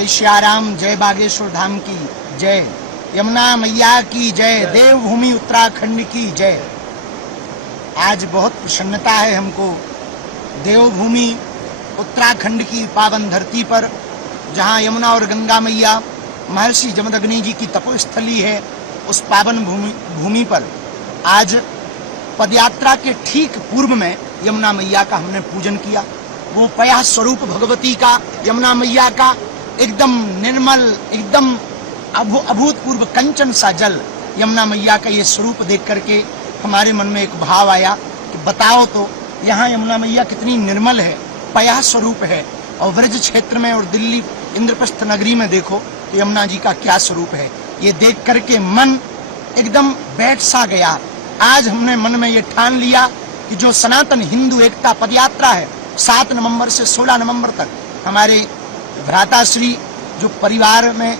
जय श्याराम, जय बागेश्वर धाम की जय, यमुना मैया की जय, देवभूमि उत्तराखंड की जय। आज बहुत प्रसन्नता है हमको देवभूमि उत्तराखंड की पावन धरती पर, जहाँ यमुना और गंगा मैया महर्षि जमदग्नि जी की तपोस्थली है, उस पावन भूमि पर आज पदयात्रा के ठीक पूर्व में यमुना मैया का हमने पूजन किया। वो पया स्वरूप भगवती का, यमुना मैया का एकदम निर्मल, एकदम अभूतपूर्व कंचन सा जल, यमुना मैया का ये स्वरूप देख करके हमारे मन में एक भाव आया कि बताओ तो यहाँ यमुना मैया कितनी निर्मल है, पया स्वरूप है। और व्रज क्षेत्र में और दिल्ली इंद्रप्रस्थ नगरी में देखो तो यमुना जी का क्या स्वरूप है। ये देख करके मन एकदम बैठ सा गया। आज हमने मन में ये ठान लिया कि जो सनातन हिंदू एकता पदयात्रा है 7 नवंबर से 16 नवंबर तक, हमारे भ्राताश्री जो परिवार में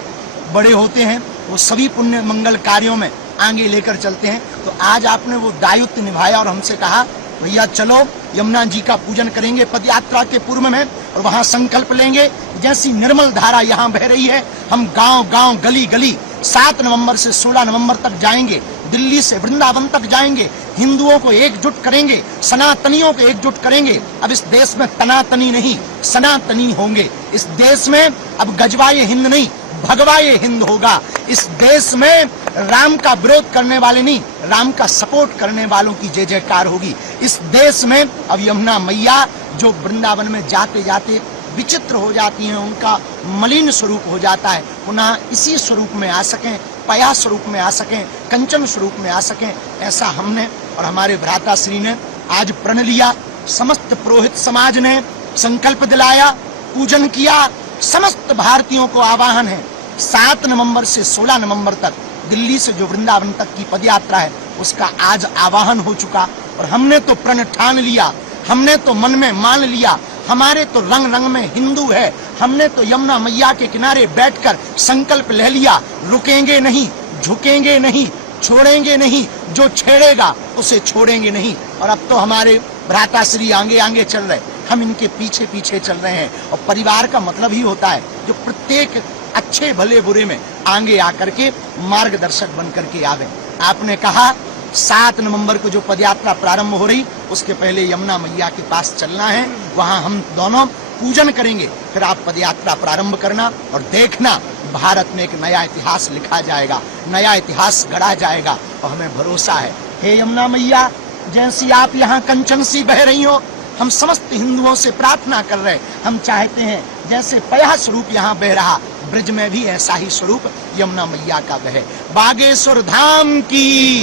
बड़े होते हैं वो सभी पुण्य मंगल कार्यों में आगे लेकर चलते हैं। तो आज आपने वो दायित्व निभाया और हमसे कहा भैया चलो यमुना जी का पूजन करेंगे पदयात्रा के पूर्व में, और वहाँ संकल्प लेंगे जैसी निर्मल धारा यहाँ बह रही है, हम गांव गांव गली गली 7 नवंबर से 16 नवंबर तक जाएंगे, दिल्ली से वृंदावन तक जाएंगे, हिंदुओं को एकजुट करेंगे, सनातनियों को एकजुट करेंगे। अब इस देश में तनातनी नहीं, सनातनी होंगे। इस देश में अब गजवाए हिंद नहीं, भगवाए हिंद होगा। इस देश में राम का विरोध करने वाले नहीं, राम का सपोर्ट करने वालों की जय जयकार होगी। इस देश में अब यमुना मैया जो वृंदावन में जाते जाते विचित्र हो जाती हैं, उनका मलिन स्वरूप हो जाता है, पुनः इसी स्वरूप में आ सकें, पया स्वरूप में आ सकें, कंचन स्वरूप में आ सकें, ऐसा हमने और हमारे भ्राताश्री ने आज प्रण लिया। समस्त पुरोहित समाज ने संकल्प दिलाया, पूजन किया। समस्त भारतीयों को आह्वान है 7 नवंबर से 16 नवंबर तक दिल्ली से जो वृंदावन तक की पदयात्रा है उसका आज आह्वान हो चुका। और हमने तो प्रण ठान लिया, हमने तो मन में मान लिया, हमारे तो रंग रंग में हिंदू है। हमने तो यमुना मैया के किनारे बैठकर संकल्प ले लिया, रुकेंगे नहीं, झुकेंगे नहीं, छोड़ेंगे नहीं, जो छेड़ेगा उसे छोड़ेंगे नहीं। और अब तो हमारे भ्राताश्री आगे आगे चल रहे, हम इनके पीछे पीछे चल रहे हैं। और परिवार का मतलब ही होता है जो प्रत्येक अच्छे भले बुरे में आगे आकर के मार्गदर्शक बन करके आवे। आपने कहा 7 नवंबर को जो पदयात्रा प्रारंभ हो रही, उसके पहले यमुना मैया के पास चलना है, वहां हम दोनों पूजन करेंगे, फिर आप पदयात्रा प्रारंभ करना और देखना भारत में एक नया इतिहास लिखा जाएगा, नया इतिहास गढ़ा जाएगा। और हमें भरोसा है, हे यमुना मैया जैसी आप यहाँ कंचन सी बह रही हो, हम समस्त हिंदुओं से प्रार्थना कर रहे हैं, हम चाहते हैं जैसे पया स्वरूप यहाँ बह रहा, ब्रज में भी ऐसा ही स्वरूप यमुना मैया का बहे। बागेश्वर धाम की,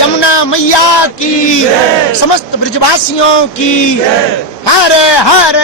यमुना मैया की, समस्त ब्रजवासियों की हर हर